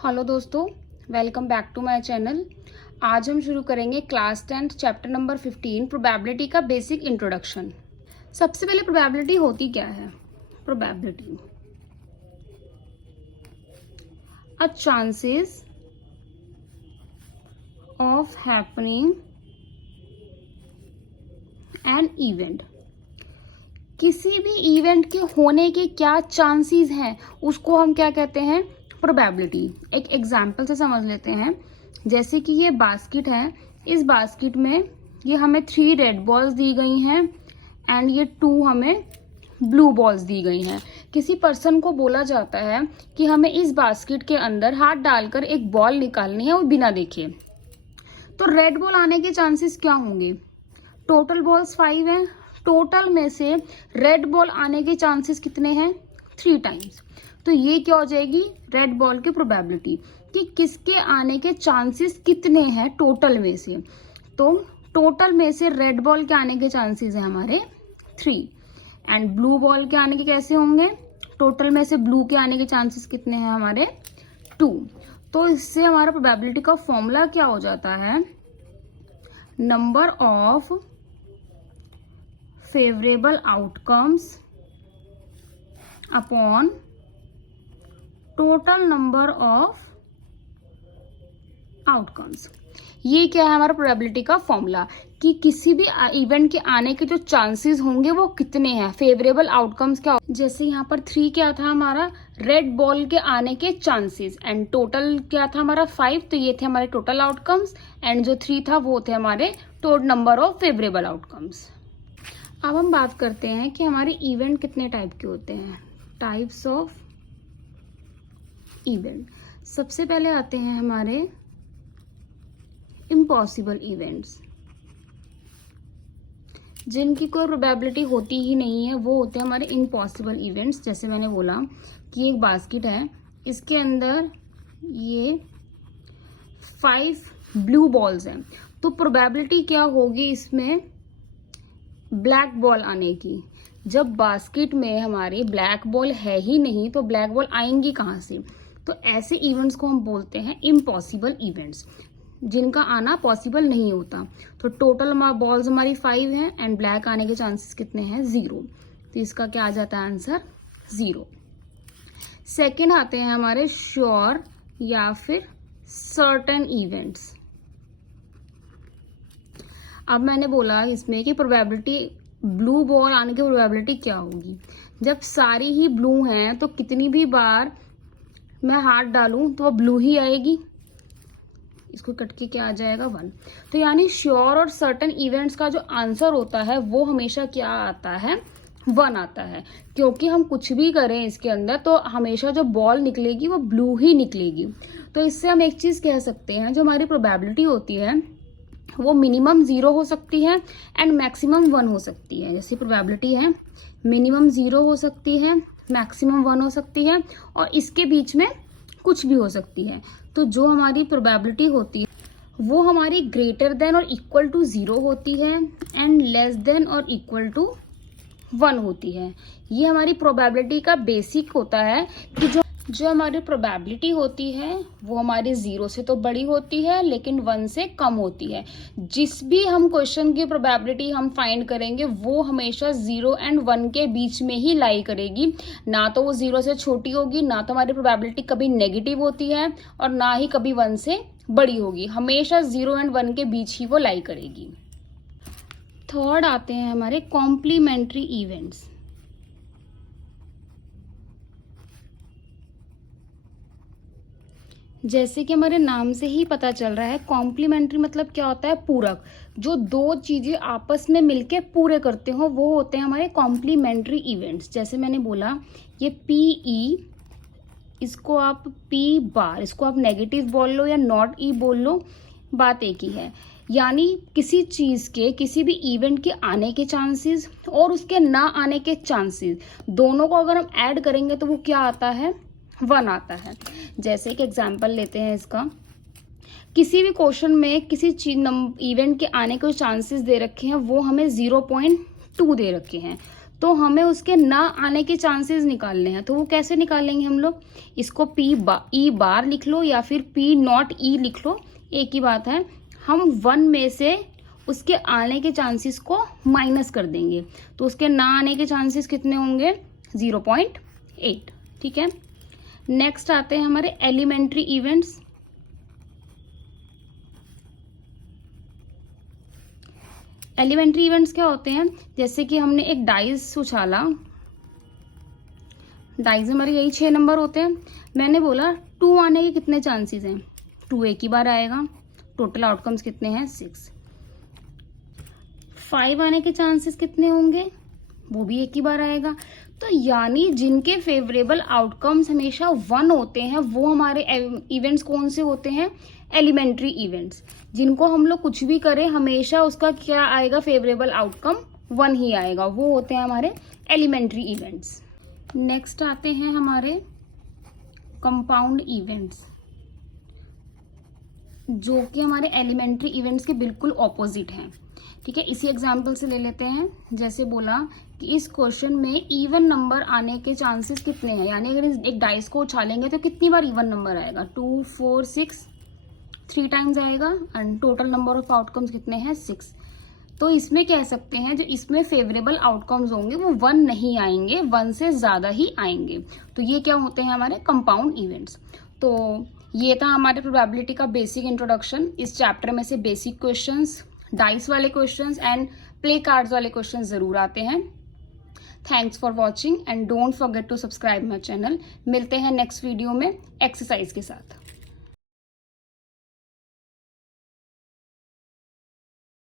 Hello दोस्तों, welcome back to my channel. आज हम शुरू करेंगे क्लास 10 चैप्टर नंबर 15 प्रोबेबिलिटी का बेसिक इंट्रोडक्शन। सबसे पहले प्रोबेबिलिटी होती क्या है? Probability a chances of happening an event. किसी भी इवेंट के होने के क्या चांसेस हैं उसको हम क्या कहते हैं? प्रोबेबिलिटी। एक एग्जाम्पल से समझ लेते हैं। जैसे कि ये बास्केट है, इस बास्केट में ये हमें 3 रेड बॉल्स दी गई हैं एंड ये 2 हमें ब्लू बॉल्स दी गई हैं। किसी पर्सन को बोला जाता है कि हमें इस बास्केट के अंदर हाथ डालकर एक बॉल निकालनी है और बिना देखे, तो रेड बॉल आने के चांसेस क्या होंगे? टोटल बॉल्स 5 हैं, टोटल में से रेड बॉल आने के चांसेस कितने हैं? 3 टाइम्स। तो ये क्या हो जाएगी? रेड बॉल की प्रोबेबिलिटी कि किसके आने के चांसेस कितने हैं टोटल में से। तो टोटल में से रेड बॉल के आने के चांसेस हैं हमारे 3 एंड ब्लू बॉल के आने के कैसे होंगे? टोटल में से ब्लू के आने के चांसेस कितने हैं हमारे? 2। तो इससे हमारा प्रोबेबिलिटी का फॉर्मूला क्या हो जाता है? Number of favourable outcomes upon total number of outcomes. ये क्या है हमारा प्रोबेबिलिटी का फॉर्मूला कि किसी भी इवेंट के आने के जो चांसेस होंगे वो कितने हैं। फेवरेबल आउटकम्स क्या? जैसे यहाँ पर 3 क्या था हमारा? रेड बॉल के आने के चांसेस एंड टोटल क्या था हमारा? 5। तो ये थे हमारे टोटल आउटकम्स एंड जो 3 था वो थे हमारे total number of favourable outcomes. अब हम बात करते हैं कि हमारे इवेंट कितने टाइप के होते हैं। Types of event. सबसे पहले आते हैं हमारे इम्पॉसिबल इवेंट्स, जिनकी कोई प्रोबेबिलिटी होती ही नहीं है, वो होते हैं हमारे इम्पॉसिबल इवेंट्स। जैसे मैंने बोला कि एक बास्केट है, इसके अंदर ये 5 ब्लू बॉल्स हैं, तो प्रोबेबिलिटी क्या होगी इसमें? ब्लैक बॉल आने की। जब बास्केट में हमारी ब्लैक बॉल है ही नहीं तो ब्लैक बॉल आएंगी कहाँ से? तो ऐसे इवेंट्स को हम बोलते हैं इम्पॉसिबल इवेंट्स, जिनका आना पॉसिबल नहीं होता। तो टोटल बॉल्स हमारी 5 हैं एंड ब्लैक आने के चांसेस कितने हैं? 0। तो इसका क्या आ जाता है आंसर? 0। सेकेंड आते हैं हमारे श्योर या फिर सर्टेन इवेंट्स। अब मैंने बोला इसमें कि प्रोबेबिलिटी ब्लू बॉल आने की प्रोबेबिलिटी क्या होगी? जब सारी ही ब्लू हैं तो कितनी भी बार मैं हाथ डालूं तो वो ब्लू ही आएगी। इसको कट के क्या आ जाएगा? 1। तो यानी श्योर और सर्टेन इवेंट्स का जो आंसर होता है वो हमेशा क्या आता है? 1 आता है, क्योंकि हम कुछ भी करें इसके अंदर तो हमेशा जो बॉल निकलेगी वो ब्लू ही निकलेगी। तो इससे हम एक चीज कह सकते हैं, जो हमारी प्रोबेबिलिटी होती है वो मिनिमम 0 हो सकती है एंड मैक्सिमम 1 हो सकती है। जैसी प्रोबेबिलिटी है मिनिमम 0 हो सकती है, मैक्सिमम 1 हो सकती है और इसके बीच में कुछ भी हो सकती है। तो जो हमारी प्रोबेबिलिटी होती है वो हमारी ग्रेटर देन और इक्वल टू 0 होती है एंड लेस देन और इक्वल टू 1 होती है। ये हमारी प्रोबेबिलिटी का बेसिक होता है कि जो हमारी प्रोबेबिलिटी होती है वो हमारी 0 से तो बड़ी होती है लेकिन 1 से कम होती है। जिस भी हम क्वेश्चन की प्रोबेबिलिटी हम फाइंड करेंगे वो हमेशा 0 एंड 1 के बीच में ही लाई करेगी। ना तो वो 0 से छोटी होगी, ना तो हमारी प्रोबेबिलिटी कभी नेगेटिव होती है और ना ही कभी 1 से बड़ी होगी। हमेशा 0 एंड 1 के बीच ही वो लाई करेगी। थर्ड आते हैं हमारे कॉम्प्लीमेंट्री इवेंट्स। जैसे कि हमारे नाम से ही पता चल रहा है, कॉम्प्लीमेंट्री मतलब क्या होता है? पूरक। जो 2 चीजें आपस में मिलके पूरे करते हो वो होते हैं हमारे कॉम्प्लीमेंट्री इवेंट्स। जैसे मैंने बोला ये PE, इसको आप P बार, इसको आप नेगेटिव बोल लो या नॉट E बोल लो, बात एक ही है। यानी किसी चीज के, किसी भी इवेंट के आने के चांसेस और उसके ना आने के चांसेस, दोनों को अगर हम ऐड करेंगे तो वो क्या आता है? 1 आता है। जैसे कि एग्जाम्पल लेते हैं इसका, किसी भी क्वेश्चन में किसी इवेंट के आने के चांसेस दे रखे हैं वो हमें 0.2 दे रखे हैं। तो हमें उसके ना आने के चांसेस निकालने हैं। तो वो कैसे निकालेंगे हम लोग, इसको ई बार लिख लो या फिर पी नॉट ई लिख लो, एक ही बात है। हम 1 में से उसके आने के चांसेस को माइनस कर देंगे, तो उसके ना आने के चांसेस कितने होंगे, 0.8। ठीक है, नेक्स्ट आते हैं हमारे एलिमेंट्री इवेंट्स। एलिमेंट्री इवेंट्स क्या होते हैं, जैसे कि हमने एक डाइस उछाला, डाइस हमारे यही 6 नंबर होते हैं। मैंने बोला 2 आने के कितने चांसेस हैं, 2 एक ही बार आएगा, टोटल आउटकम्स कितने हैं 6। 5 आने के चांसेस कितने होंगे, वो भी एक ही बार आएगा। तो यानी जिनके फेवरेबल आउटकम्स हमेशा 1 होते हैं वो हमारे इवेंट्स कौन से होते हैं, एलिमेंट्री इवेंट्स। जिनको हम लोग कुछ भी करें हमेशा उसका क्या आएगा, फेवरेबल आउटकम 1 ही आएगा, वो होते हैं हमारे एलिमेंट्री इवेंट्स। नेक्स्ट आते हैं हमारे कंपाउंड इवेंट्स, जो कि हमारे एलिमेंट्री इवेंट्स के बिल्कुल ऑपोजिट हैं। ठीक है, इसी एग्जाम्पल से ले लेते हैं। जैसे बोला कि इस क्वेश्चन में इवन नंबर आने के चांसेस कितने हैं, यानी अगर एक डाइस को उछालेंगे तो कितनी बार इवन नंबर आएगा, 2 4 6, 3 टाइम्स आएगा, and total number of outcomes कितने हैं 6। तो इसमें कह सकते हैं जो इसमें फेवरेबल आउटकम्स होंगे वो 1 नहीं आएंगे, 1 से ज़्यादा ही आएंगे। तो ये क्या होते हैं हमारे कंपाउंड इवेंट्स। तो ये था हमारे प्रोबेबिलिटी का बेसिक इंट्रोडक्शन। इस चैप्टर में से बेसिक क्वेश्चंस, डाइस वाले क्वेश्चंस एंड प्ले कार्ड्स वाले क्वेश्चंस ज़रूर आते हैं। Thanks for watching and don't forget to subscribe my channel. मिलते हैं नेक्स्ट वीडियो में एक्सरसाइज के साथ।